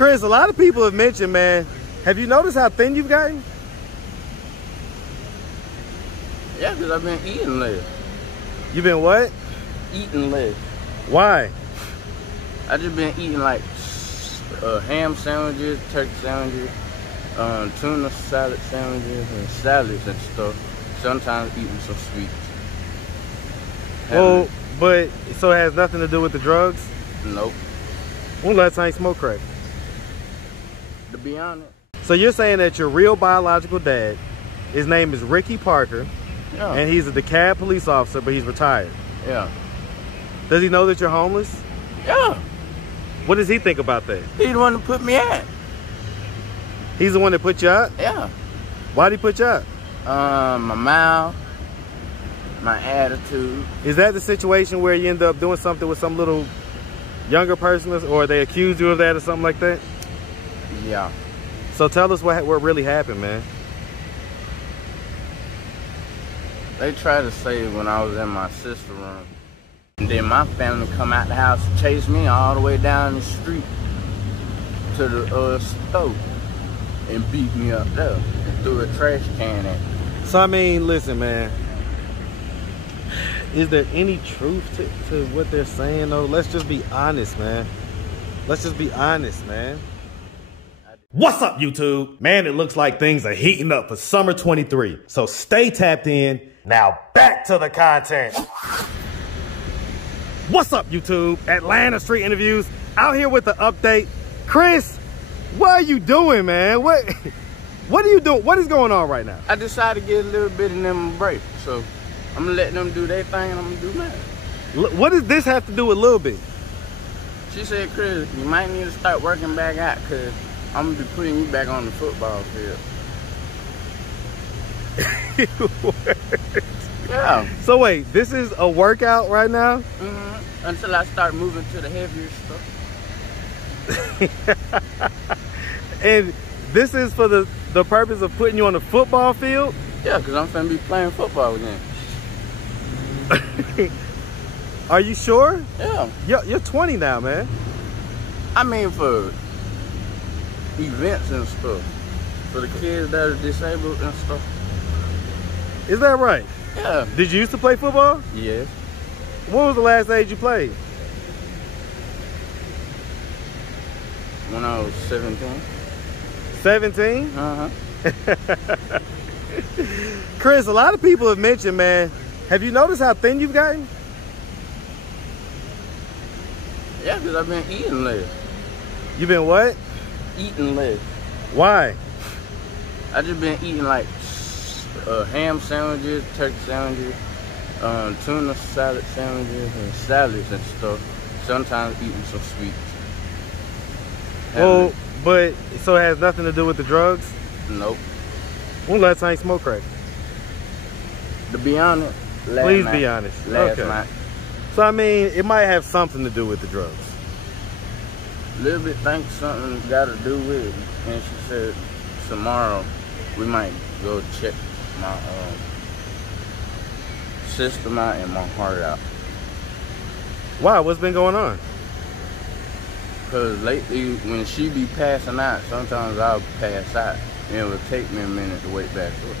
Chris, a lot of people have mentioned, man, have you noticed how thin you've gotten? Yeah, because I've been eating less. You've been what? Eating less. Why? I just been eating like ham sandwiches, turkey sandwiches, tuna salad sandwiches, and salads and stuff. Sometimes eating some sweets. Well, but so it has nothing to do with the drugs? Nope. When last time you smoked crack? To be honest. So you're saying that your real biological dad, his name is Ricky Parker, Yeah. and he's a DeKalb police officer, but he's retired. Yeah. Does he know that you're homeless? Yeah. What does he think about that? He's the one that put me out. He's the one that put you out? Yeah. Why'd he put you out? My mouth, my attitude. Is that the situation where you end up doing something with some little younger person, or they accuse you of that or something like that? Yeah. So tell us what really happened, man. They tried to say when I was in my sister's room. And then my family come out the house and chase me all the way down the street to the stove and beat me up there and threw a trash can at me. So I mean, listen, man. Is there any truth to what they're saying, though? Let's just be honest, man. Let's just be honest, man. What's up, YouTube? Man, it looks like things are heating up for summer 23. So stay tapped in. Now back to the content. What's up, YouTube? Atlanta Street Interviews out here with the update. Chris, what are you doing, man? What are you doing? What is going on right now? I decided to get a little bit of them a break. So I'm gonna let them do their thing and I'm gonna do mine. What does this have to do with Lil B? She said, Chris, you might need to start working back out because I'm gonna be putting you back on the football field. Yeah. So wait, this is a workout right now? Mm-hmm. Until I start moving to the heavier stuff. And this is for the purpose of putting you on the football field? Yeah, because I'm finna be playing football again. Are you sure? Yeah. You're 20 now, man. I mean, for events and stuff. For the kids that are disabled and stuff. Is that right? Yeah. Did you used to play football? Yes. What was the last age you played? When I was 17. 17? Uh-huh. Chris, a lot of people have mentioned, man, have you noticed how thin you've gotten? Yeah, because I've been eating less. You've been what? Eating less. Why? I just been eating like ham sandwiches, turkey sandwiches, tuna salad sandwiches, and salads and stuff. Sometimes eating some sweets. Well, but so it has nothing to do with the drugs? Nope. When last time you smoked crack? To be honest, last Please night. be honest. Last Okay. night. So I mean, it might have something to do with the drugs. A little bit think something got to do with it. And she said tomorrow we might go check my system out and my heart out. Why? What's been going on? Because lately when she be passing out, sometimes I'll pass out. And it will take me a minute to wake back up.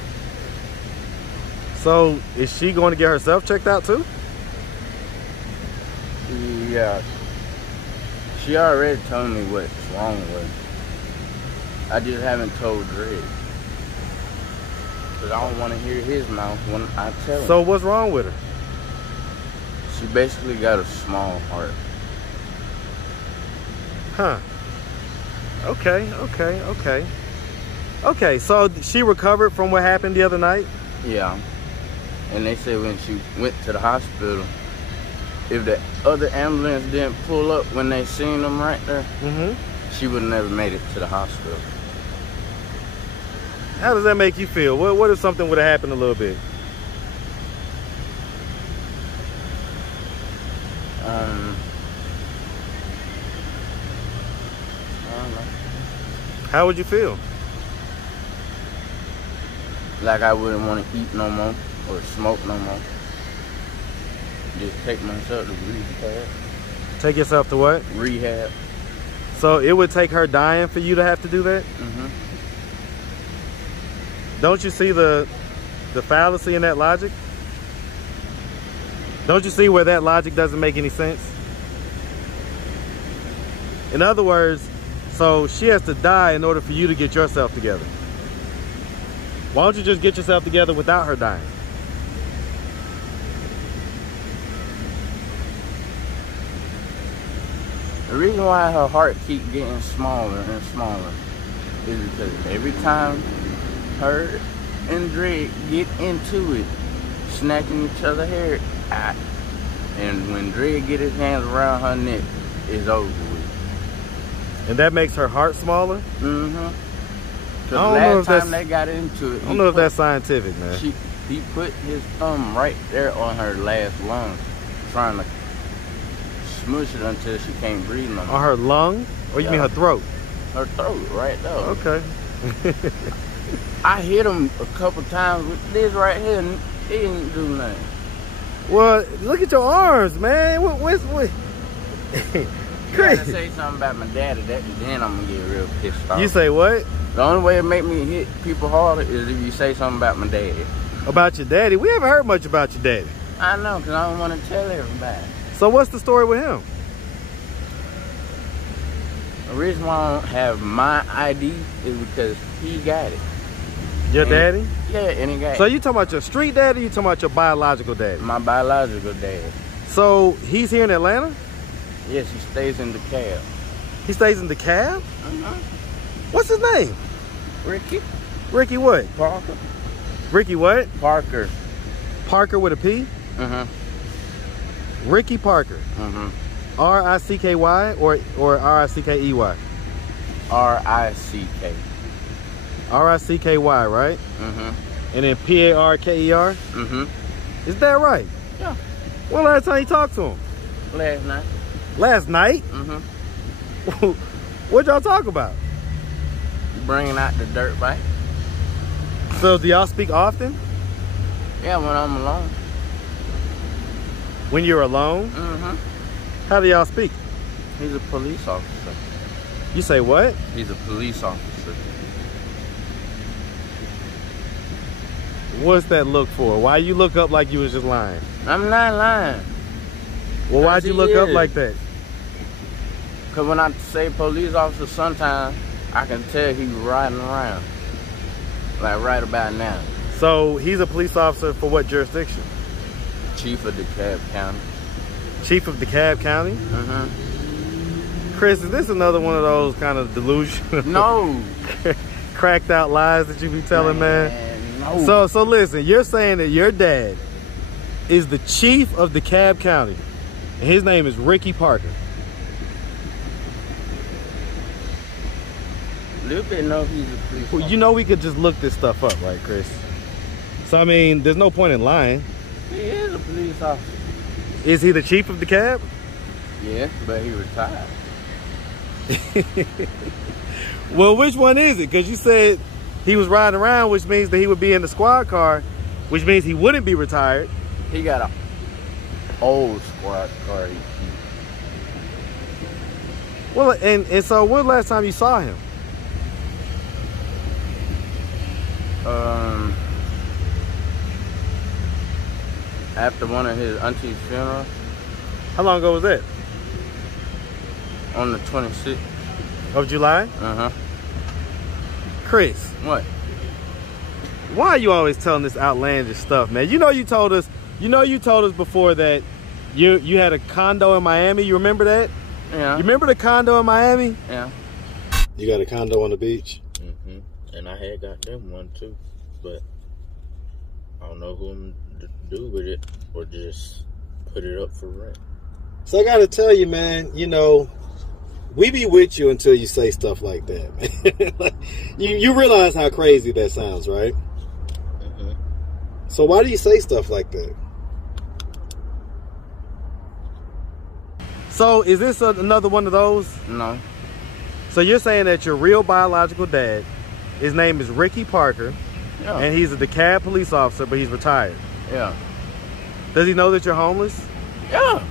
So is she going to get herself checked out too? Yeah. She already told me what's wrong with her. I just haven't told Dredd. Because I don't want to hear his mouth when I tell him. So what's wrong with her? She basically got a small heart. Huh. Okay, so she recovered from what happened the other night? Yeah. And they said when she went to the hospital, if the other ambulance didn't pull up when they seen them right there, she would have never made it to the hospital. How does that make you feel? What if something would have happened a little bit? I don't know. How would you feel? Like I wouldn't want to eat no more or smoke no more. Just take myself to rehab. Take yourself to what? Rehab. So it would take her dying for you to have to do that? Mm-hmm. Don't you see the fallacy in that logic? Don't you see where that logic doesn't make any sense? In other words, so she has to die in order for you to get yourself together. Why don't you just get yourself together without her dying? The reason why her heart keeps getting smaller and smaller is because every time her and Dre get into it, snatching each other's hair out, and when Dre get his hands around her neck, it's over with. And that makes her heart smaller? Mm-hmm. Because last time they got into it, I don't know if that's scientific, man. He put his thumb right there on her last lung, trying to smush it until she can't breathe no more. On her lung? Or you mean her throat? Her throat, right there. Okay. I hit him a couple times with this right here, and he didn't do nothing. Well, look at your arms, man. What? You gotta say something about my daddy, then I'm gonna get real pissed off. You say what? The only way to make me hit people harder is if you say something about my daddy. About your daddy? We haven't heard much about your daddy. I know, because I don't want to tell everybody. So what's the story with him? The reason why I don't have my ID is because he got it. Your daddy? Yeah, and he got it. So you talking about your street daddy or you talking about your biological daddy? My biological dad. So he's here in Atlanta? Yes, he stays in DeKalb. He stays in DeKalb? Uh-huh. What's his name? Ricky. Ricky what? Parker. Ricky what? Parker. Parker with a P? Uh-huh. Ricky Parker. Uh-huh. R-I-C-K-Y or R-I-C-K-E-Y? R-I-C-K. R-I-C-K-Y, right? Uh-huh. And then P-A-R-K-E-R? Uh-huh. Is that right? Yeah. When last time you talked to him? Last night. Last night? Uh-huh. What'd y'all talk about? Bringing out the dirt bike. So do y'all speak often? Yeah, when I'm alone. When you're alone? Uh-huh. How do y'all speak? He's a police officer. You say what? He's a police officer. What's that look for? Why you look up like you was just lying? I'm not lying. Well, why'd you look up like that? Because when I say police officer, sometimes I can tell he's riding around. Like right about now. So he's a police officer for what jurisdiction? Chief of DeKalb County. Chief of DeKalb County? Uh-huh. Chris, is this another one of those kind of delusional, No. cracked out lies that you be telling, man? No. So listen, you're saying that your dad is the chief of DeKalb County, and his name is Ricky Parker. Little bit know he's a police officer. Well, you know we could just look this stuff up, right, Chris? So I mean, there's no point in lying. He is a police officer. Is he the chief of DeKalb? Yeah, but he retired. Well, which one is it? Because you said he was riding around, which means that he would be in the squad car, which means he wouldn't be retired. He got an old squad car. Well, and so when was the last time you saw him? After one of his auntie's funeral. How long ago was that? On the 26th. Of July? Uh-huh. Chris. What? Why are you always telling this outlandish stuff, man? You know you told us before that you had a condo in Miami. You remember that? Yeah. You remember the condo in Miami? Yeah. You got a condo on the beach? Mm-hmm. And I had got them one too, but I don't know who I'm to do with it or just put it up for rent. So I gotta tell you, man, you know, we be with you until you say stuff like that, man. Like, you realize how crazy that sounds, right? Mm-hmm. So why do you say stuff like that? So is this another one of those? No. So you're saying that your real biological dad, his name is Ricky Parker, Yeah. and he's a DeKalb police officer, but he's retired. Yeah. Does he know that you're homeless? Yeah.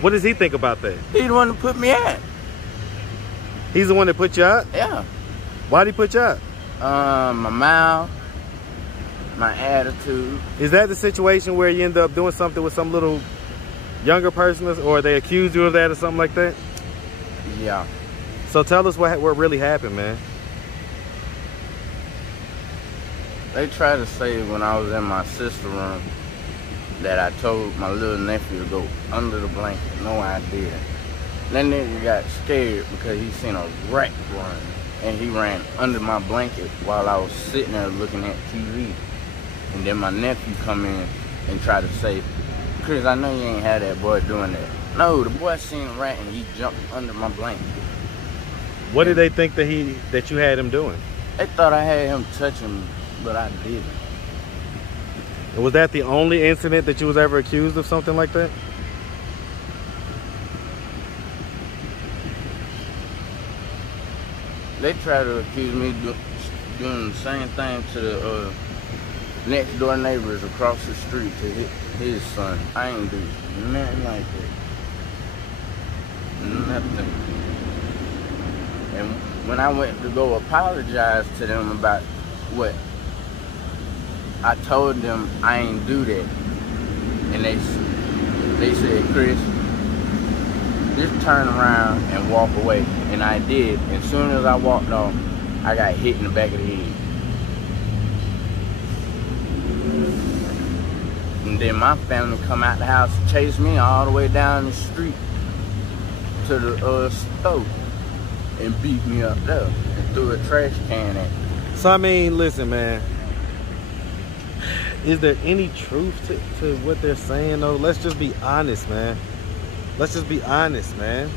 What does he think about that? He the one to put me at. He's the one that put you out? Yeah. Why'd he put you out? My mouth, my attitude. Is that the situation where you end up doing something with some little younger person, or they accuse you of that or something like that? Yeah. So tell us what really happened, man. They tried to say when I was in my sister's room that I told my little nephew to go under the blanket. No, I didn't. That nigga got scared because he seen a rat run, and he ran under my blanket while I was sitting there looking at TV. And then my nephew come in and try to say, Chris, I know you ain't had that boy doing that. No, the boy seen a rat and he jumped under my blanket. What did they think that you had him doing? They thought I had him touching me, but I didn't. Was that the only incident that you was ever accused of something like that? They try to accuse me doing the same thing to the next door neighbors across the street to his son. I ain't do nothing like that. Nothing. And when I went to go apologize to them about what I told them, I ain't do that. And they said, Chris, just turn around and walk away. And I did. And as soon as I walked off, I got hit in the back of the head. And then my family come out the house, chase me all the way down the street to the stove and beat me up there and threw a trash can at me. So I mean, listen, man. Is there any truth to what they're saying, though? Let's just be honest, man. Let's just be honest, man.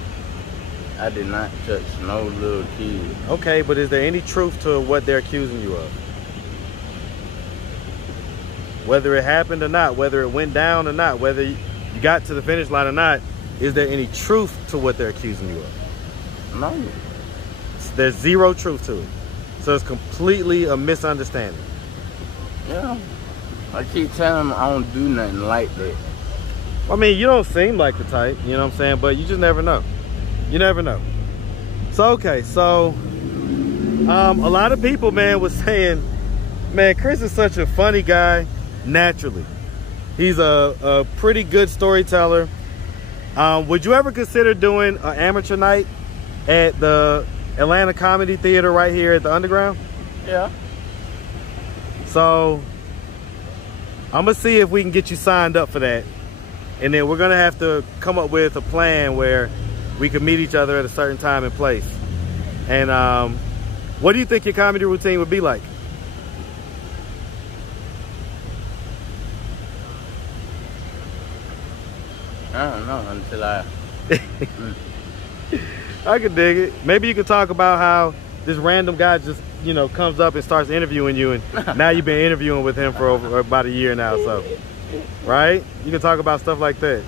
I did not touch no little kid. Okay, but is there any truth to what they're accusing you of? Whether it happened or not, whether it went down or not, whether you got to the finish line or not, is there any truth to what they're accusing you of? No. There's zero truth to it. So it's completely a misunderstanding. Yeah. I keep telling them I don't do nothing like that. I mean, you don't seem like the type, you know what I'm saying? But you just never know. You never know. So, okay, so a lot of people, man, was saying, man, Chris is such a funny guy naturally. He's a pretty good storyteller. Would you ever consider doing an amateur night at the Atlanta Comedy Theater right here at the Underground? Yeah. So I'm gonna see if we can get you signed up for that, and then we're gonna have to come up with a plan where we can meet each other at a certain time and place. And what do you think your comedy routine would be like? I don't know until I... I could dig it. Maybe you could talk about how this random guy just, you know, comes up and starts interviewing you, and now you've been interviewing with him for over about a year now, so. Right? You can talk about stuff like that.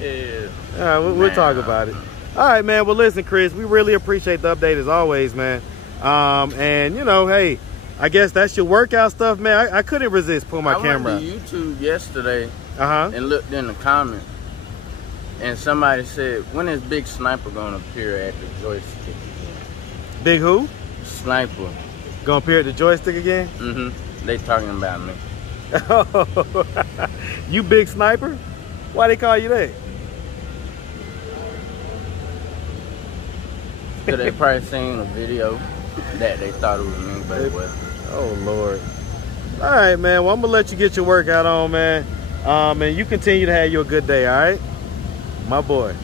Yeah. All right, we'll talk about it. All right, man. Well, listen, Chris, we really appreciate the update as always, man. And, you know, hey, I guess that's your workout stuff, man. I couldn't resist pulling my camera out. I went to YouTube yesterday Uh-huh. and looked in the comments, and somebody said, when is Big Sniper going to appear at the joystick again? Big who? Sniper. Gonna appear at the joystick again? Mm-hmm. They talking about me. You Big Sniper? Why they call you that? Because they probably seen a video that they thought it was me, but it wasn't. Oh, Lord. All right, man. Well, I'm going to let you get your workout on, man. And you continue to have your good day, all right? My boy.